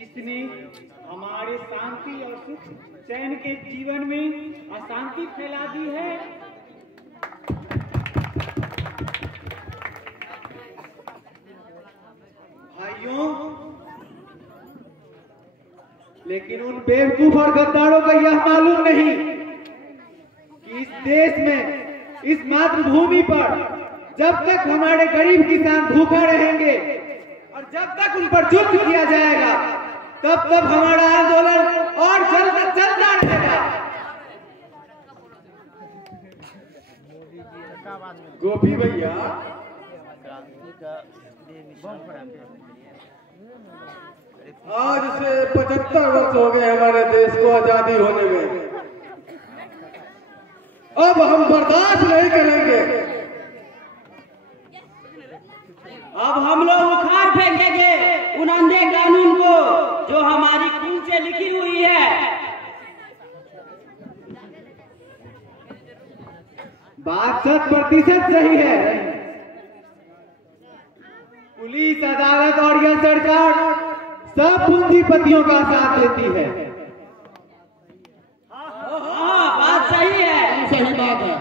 जिसने हमारे शांति और सुख चैन के जीवन में अशांति फैला दी है। भाइयों, लेकिन उन बेवकूफ और गद्दारों को यह मालूम नहीं कि इस देश में, इस मातृभूमि पर जब तक हमारे गरीब किसान भूखा रहेंगे और जब तक उन पर जुल्म किया जाएगा, तब तक हमारा आंदोलन और चलता रहेगा। गोपी भैया, आज से 75 वर्ष हो गए हमारे देश को आजादी होने में। अब हम बर्दाश्त नहीं करेंगे। अब हम लोग उखाड़ फेंकेंगे उन अंधे कानून को जो हमारी खून से लिखी हुई है। बात 100% सही है। पुलिस, अदालत और यह सरकार सब पूंजीपतियों का साथ देती है। हाँ, बात सही है। सही बात है।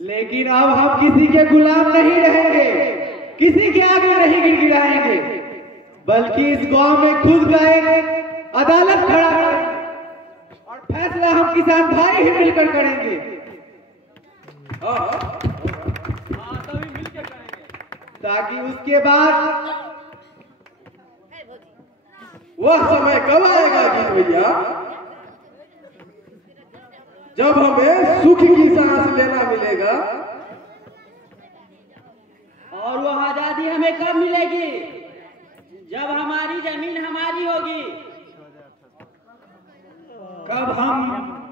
लेकिन अब हम किसी के गुलाम नहीं रहेंगे, किसी के आगे नहीं गिड़गिड़ाएंगे, बल्कि इस गांव में खुद का एक अदालत खड़ा और फैसला हम किसान भाई ही मिलकर करेंगे। सभी मिलकर करेंगे, ताकि उसके बाद वह समय कब आएगा जीत भैया, जब हमें सुख की सांस लेना मिलेगा। और वह आजादी हमें कब मिलेगी? जब हमारी जमीन हमारी होगी। कब हम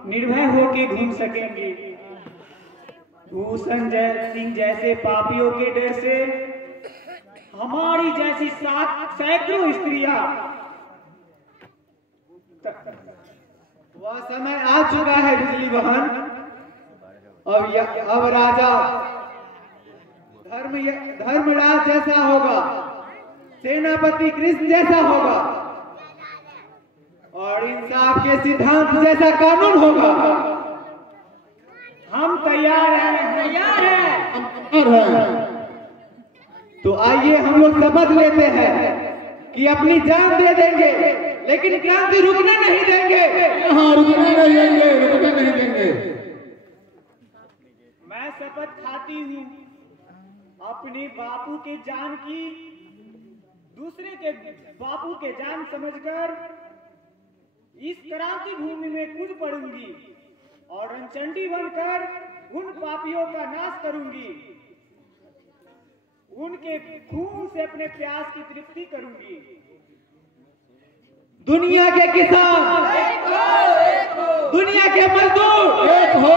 निर्भय होके घूम सकेंगे। भूषण सिंह जैसे पापियों के डर से हमारी जैसी 7 सैकड़ों स्त्रियां, वह समय आ चुका है बिजली बहन। अब राजा धर्मराज जैसा होगा, सेनापति कृष्ण जैसा होगा और इंसाफ के सिद्धांत जैसा कानून होगा। हम तैयार हैं। तो आइए हम लोग शपथ लेते हैं कि अपनी जान दे देंगे, लेकिन क्रांति रुकने नहीं देंगे। हाँ, रुकने नहीं देंगे। मैं शपथ खाती हूँ अपने बापू के जान की दूसरे के बापू के जान समझकर इस क्रांति भूमि में कूद पड़ूंगी और रणचंडी बनकर उन पापियों का नाश करूंगी, उनके खून से अपने प्यास की तृप्ति करूंगी। दुनिया के किसान एक हो, दुनिया के मजदूर एक हो।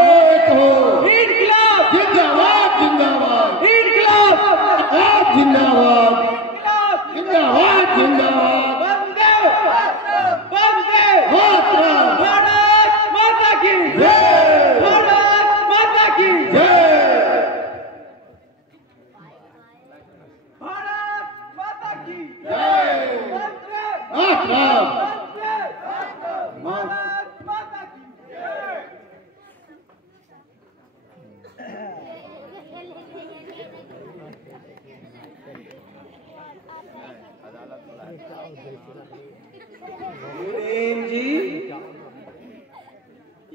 इनकलाब जिंदाबाद, जिंदाबाद। इनकलाब जिंदाबाद, जिंदाबाद। वंदे भारत माता की जय। भारत माता की जय। भारत माता की जय। वंदे भारत माता की जय। प्रेम जी,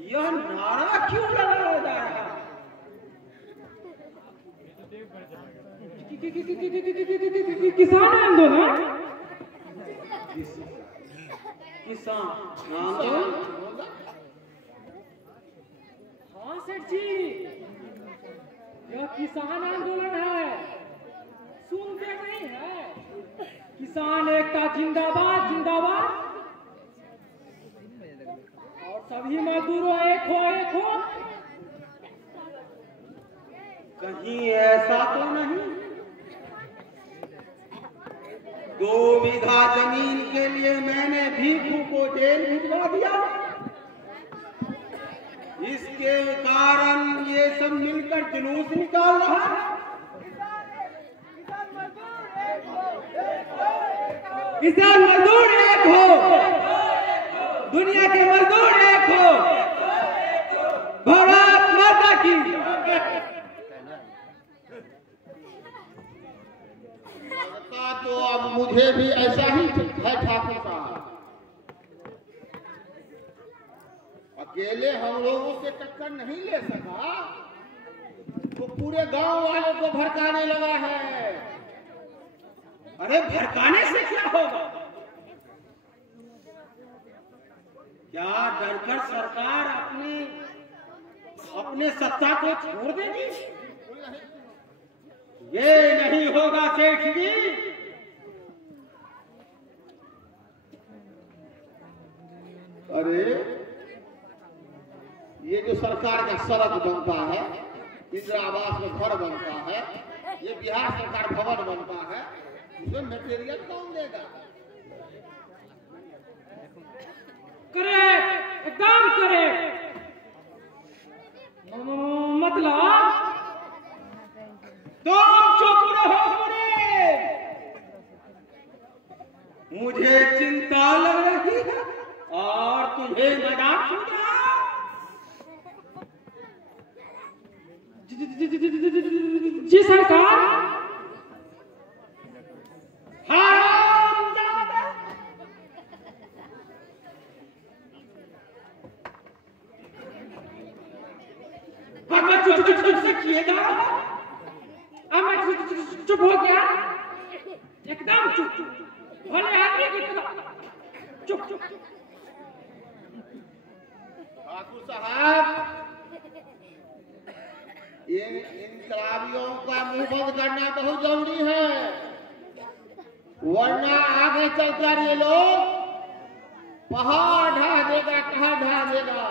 यह नारा क्यों लगाया जा रहा है? किसान आंदोलन। किसान आंदोलन? हाँ सेठ जी, यह किसान आंदोलन है, सुनते नहीं है? किसान एकता जिंदाबाद जिंदाबाद और सभी मजदूरों एक हो। कहीं ऐसा तो नहीं 2 बीघा जमीन के लिए मैंने भीखू को जेल भिजवा दिया? इसके कारण ये सब मिलकर जुलूस निकाल रहा है। किसान मजदूर एक हो, दुनिया के मजदूर एक हो। भारत माता की। लगता तो अब मुझे भी ऐसा ही है ठाकुर साहब। अकेले हम लोगों से टक्कर नहीं ले सका तो पूरे गांव वालों को भड़काने लगा है। अरे भड़काने से क्या होगा? क्या डरकर सरकार अपने सत्ता को छोड़ देगी? ये नहीं होगा सेठ जी। अरे ये जो सरकार का सड़क बनता है, इंदिरा आवास में घर बनता है, ये बिहार सरकार भवन बनता है, उसमें मटेरियल कौन देगा? करे एकदम करे। मतलब तुम चुप रहो मुझे। मुझे चिंता लग रही है और तुम्हें मजाक सूझ रहा है। जी सरकार। हरामजादा। चुप किएगा। अब मैं चुप हो गया, एकदम चुप, भले आदमी की तरह चुप। ठाकुर साहब, इन इनकलाबियों का मुंह बंद करना बहुत जरूरी है, वरना आगे चलकर ये लोग पहाड़ ढा देगा, कहाँ ढा देगा।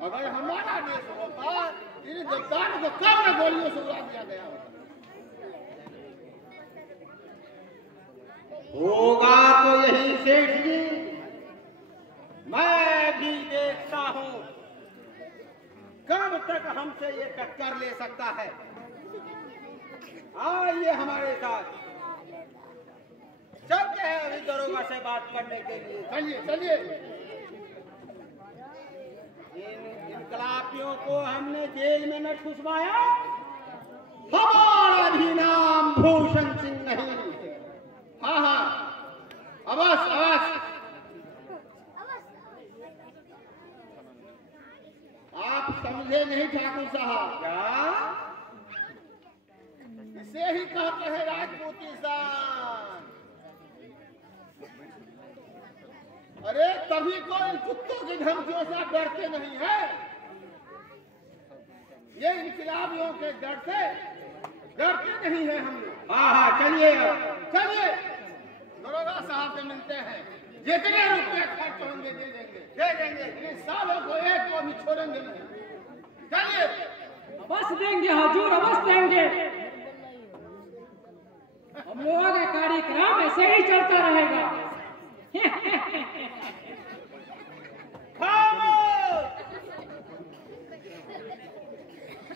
अगर हमारा देश होता, इन गद्दारों को कब न गोलियों से उड़ा दिया गया होगा तो यही सेठ जी। मैं भी देखता हूँ कब तक हमसे ये टक्कर ले सकता है। आइए हमारे साथ चलते हैं अभी दरोगा से बात करने के लिए। चलिए चलिए। इन इनकलाबियों को हमने जेल में न ठुसवाया, हमारा भी नाम भूषण सिंह नहीं। हाँ हाँ, अवश्य अवश्य। आप समझे नहीं ठाकुर साहब, क्या? इसे ही कहते हैं राजपूती शान। अरे तभी तो इन कुत्तों की धमकियों से आप डरते नहीं है। ये इनकलाबियों के डर से डरते नहीं है हम लोग। हाँ हाँ चलिए। चलिए दरोगा साहब से मिलते हैं, जितने रुपए खर्च होंगे दे देंगे। इन सालों को एक को भी छोड़ेंगे नहीं। चलिए। अवश्य देंगे हजूर, अवश्य देंगे। हम लोगों का कार्यक्रम ऐसे ही चलता रहेगा।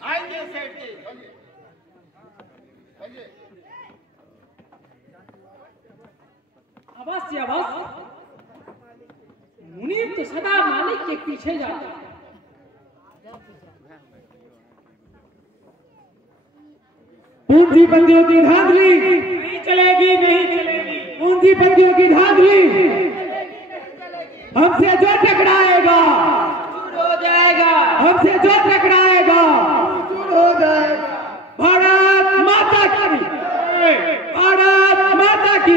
आइए सेठ जी। चलिए। अवश्य अवश्य। मुनीर तो सदा मालिक के पीछे जाता है। पूंजीपतियों की धांधली नहीं चलेगी, नहीं चलेगी। पूंजीपतियों की धांधली हमसे जो टकराएगा दूर हो जाएगा। हमसे जो टकराएगा दूर हो जाएगा। भारत माता की। भारत माता की।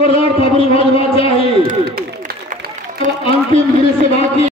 जोरदार ताबड़ी भाजपा चाहिए। अंतिम गिरी से बाकी